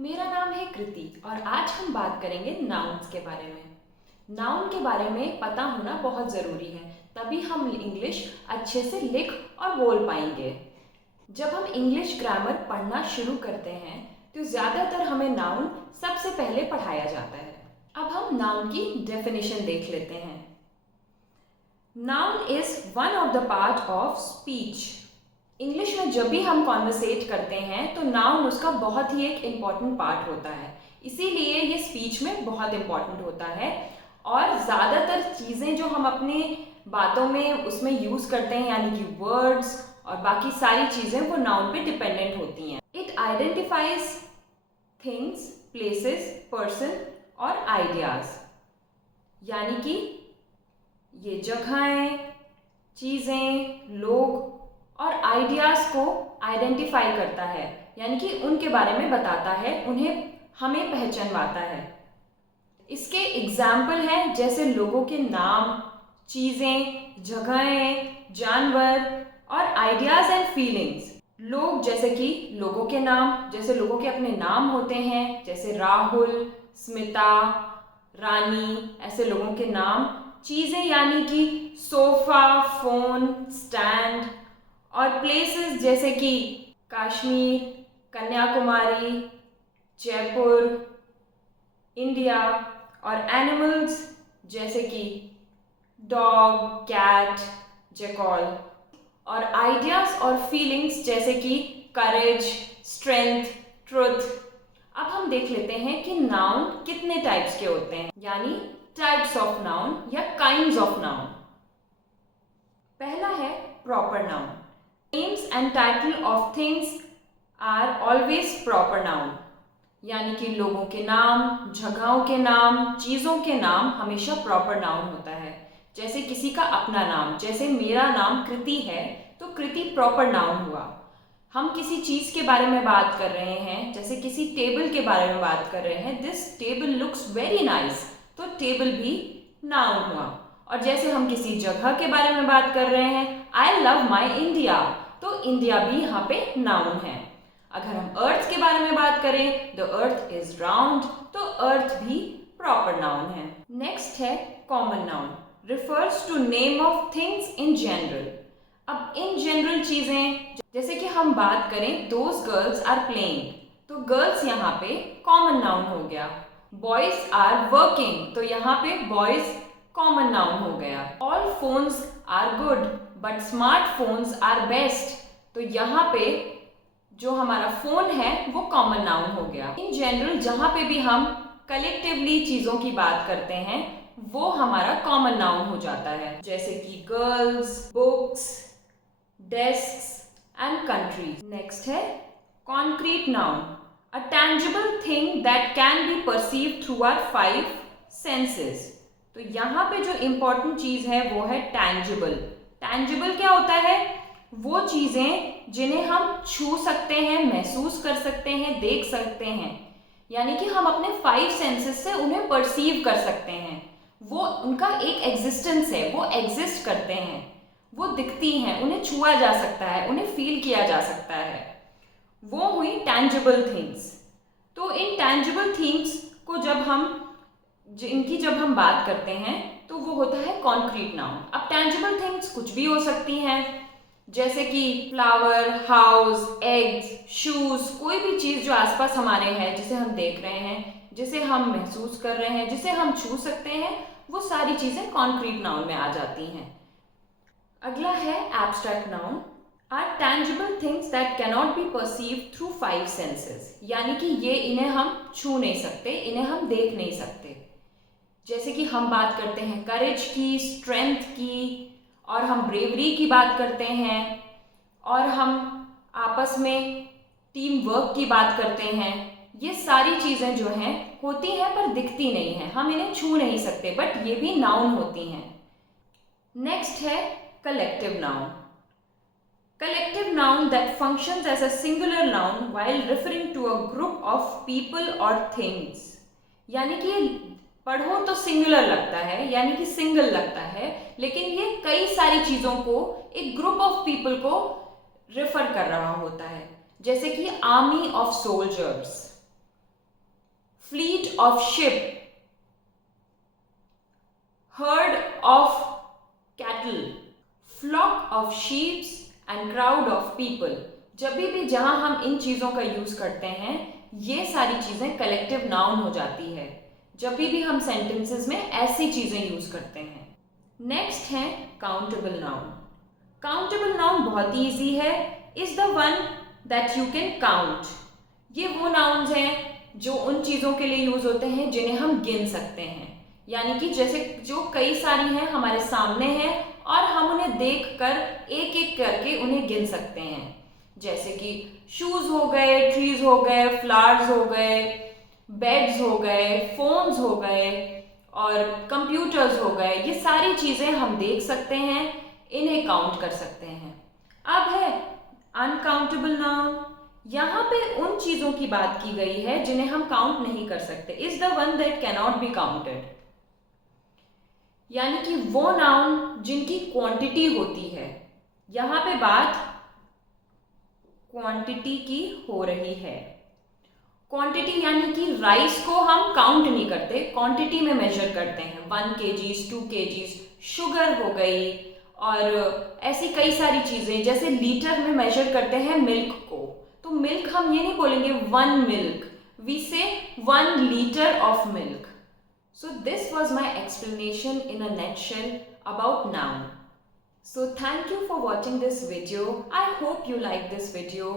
मेरा नाम है कृति और आज हम बात करेंगे नाउन्स के बारे में। नाउन के बारे में पता होना बहुत ज़रूरी है, तभी हम इंग्लिश अच्छे से लिख और बोल पाएंगे। जब हम इंग्लिश ग्रामर पढ़ना शुरू करते हैं तो ज़्यादातर हमें नाउन सबसे पहले पढ़ाया जाता है। अब हम नाउन की डेफिनेशन देख लेते हैं। Noun is one of the part of speech. English में जब भी हम कॉन्वर्सेट करते हैं तो नाउन उसका बहुत ही एक इम्पॉर्टेंट पार्ट होता है, इसीलिए ये स्पीच में बहुत इम्पॉर्टेंट होता है। और ज़्यादातर चीज़ें जो हम अपने बातों में उसमें यूज़ करते हैं, यानी कि वर्ड्स और बाकी सारी चीज़ें, वो नाउन पे डिपेंडेंट होती हैं। It identifies things, places, person और आइडियाज़, यानी कि ये जगहें, चीज़ें, लोग और आइडियाज़ को आइडेंटिफाई करता है, यानी कि उनके बारे में बताता है, उन्हें हमें पहचानवाता है। इसके एग्जाम्पल हैं जैसे लोगों के नाम, चीज़ें, जगहें, जानवर और आइडियाज़ एंड फीलिंग्स। लोग जैसे कि लोगों के नाम, जैसे लोगों के अपने नाम होते हैं, जैसे राहुल, स्मिता, रानी, ऐसे लोगों के नाम। चीज़ें यानी कि सोफ़ा, फ़ोन, स्टैंड। और प्लेसेस जैसे कि कश्मीर, कन्याकुमारी, जयपुर, इंडिया। और एनिमल्स जैसे कि डॉग, कैट, जैकॉल। और आइडियाज़ और फीलिंग्स जैसे कि करेज, स्ट्रेंथ, ट्रुथ। अब हम देख लेते हैं कि नाउन कितने टाइप्स के होते हैं, यानी टाइप्स ऑफ नाउन या काइंड्स ऑफ नाउन। पहला है proper noun. Names and title of things are always proper noun, यानी कि लोगों के नाम, जगहों के नाम, चीज़ों के नाम हमेशा प्रॉपर नाउन होता है। जैसे किसी का अपना नाम, जैसे मेरा नाम कृति है तो कृति प्रॉपर नाउन हुआ। हम किसी चीज़ के बारे में बात कर रहे हैं, जैसे किसी टेबल के बारे में बात कर रहे हैं, this table looks very nice, तो टेबल भी नाउन हुआ। और जैसे हम किसी जगह के बारे में बात कर रहे हैं, आई लव माई इंडिया, तो इंडिया भी यहाँ पे नाउन है। अगर हम अर्थ के बारे में बात करें, द अर्थ इज राउंड, तो अर्थ भी प्रॉपर नाउन है। नेक्स्ट है common noun, refers to name of things in general. अब इन जनरल चीज़ें, जैसे कि हम बात करें दोज गर्ल्स आर प्लेइंग, तो गर्ल्स यहाँ पे कॉमन नाउन हो गया। बॉयज आर वर्किंग, तो यहाँ पे बॉयज कॉमन नाउन हो गया। All phones are good but smartphones are best, तो यहाँ पे जो हमारा फोन है वो कॉमन नाउन हो गया। इन जनरल जहाँ पे भी हम कलेक्टिवली चीज़ों की बात करते हैं वो हमारा कॉमन नाउन हो जाता है, जैसे कि girls, books, desks and countries. Next है concrete noun, a tangible thing that can be perceived through our 5 senses. तो यहाँ पे जो इम्पोर्टेंट चीज़ है वो है टैंजिबल। टैंजिबल क्या होता है? वो चीज़ें जिन्हें हम छू सकते हैं, महसूस कर सकते हैं, देख सकते हैं, यानी कि हम अपने 5 सेंसेस से उन्हें परसीव कर सकते हैं। वो उनका एक एग्जिस्टेंस है, वो एग्जिस्ट करते हैं, वो दिखती हैं, उन्हें छुआ जा सकता है, उन्हें फील किया जा सकता है। वो हुई टैंजिबल थिंग्स। तो इन टैंजिबल थिंग्स को जब हम बात करते हैं तो वो होता है कॉन्क्रीट नाउन। अब टैंजिबल थिंग्स कुछ भी हो सकती हैं, जैसे कि फ्लावर, हाउस, एग्स, शूज, कोई भी चीज़ जो आसपास हमारे है, जिसे हम देख रहे हैं, जिसे हम महसूस कर रहे हैं, जिसे हम छू सकते हैं, वो सारी चीज़ें कॉन्क्रीट नाउन में आ जाती हैं। अगला है abstract noun, are tangible things that cannot be perceived through 5 senses, यानी कि इन्हें हम छू नहीं सकते, इन्हें हम देख नहीं सकते। जैसे कि हम बात करते हैं करेज की, स्ट्रेंथ की, और हम ब्रेवरी की बात करते हैं, और हम आपस में टीम वर्क की बात करते हैं। ये सारी चीज़ें जो हैं होती हैं पर दिखती नहीं हैं, हम इन्हें छू नहीं सकते, बट ये भी नाउन होती हैं। नेक्स्ट है collective noun, collective noun that functions as a singular noun while referring to a group of people और थिंग्स। यानी कि पढ़ो तो सिंगुलर लगता है, यानी कि सिंगल लगता है, लेकिन ये कई सारी चीज़ों को, एक ग्रुप ऑफ पीपल को रेफर कर रहा होता है, जैसे कि army of soldiers, fleet of ship, herd of cattle, flock of sheep and crowd of people. जब भी जहां हम इन चीज़ों का यूज़ करते हैं ये सारी चीज़ें कलेक्टिव नाउन हो जाती है जब भी हम सेंटेंसेस में ऐसी चीज़ें यूज़ करते हैं. नेक्स्ट है काउंटेबल नाउन. काउंटेबल नाउन बहुत ही ईजी है. Is the one that you can count. ये वो नाउन्स हैं जो उन चीज़ों के लिए यूज़ होते हैं जिन्हें हम गिन सकते हैं. यानी कि जैसे जो कई सारी हैं हमारे सामने हैं और हम उन्हें देखकर एक एक करके उन्हें गिन सकते हैं. जैसे कि शूज़ हो गए, ट्रीज हो गए, फ्लावर्स हो गए, बेड्स हो गए, फोन्स हो गए और कंप्यूटर्स हो गए. ये सारी चीज़ें हम देख सकते हैं, इन्हें काउंट कर सकते हैं. अब है अनकाउंटेबल नाउन. यहाँ पे उन चीज़ों की बात की गई है जिन्हें हम काउंट नहीं कर सकते. Is the one that can not be counted. यानी कि वो नाउन जिनकी क्वांटिटी होती है. यहाँ पे बात क्वांटिटी की हो रही है. क्वांटिटी यानी कि राइस को हम काउंट नहीं करते, क्वांटिटी में मेजर करते हैं. 1 kgs, 2 kgs. शुगर हो गई और ऐसी कई सारी चीज़ें. जैसे लीटर में मेजर करते हैं मिल्क को, तो मिल्क हम ये नहीं बोलेंगे 1 मिल्क, वी से 1 liter of milk. So this was my explanation in a nutshell about noun. So thank you for watching this video. I hope you like this video.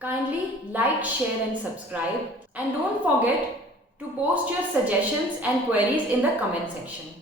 Kindly like, share and subscribe, and don't forget to post your suggestions and queries in the comment section.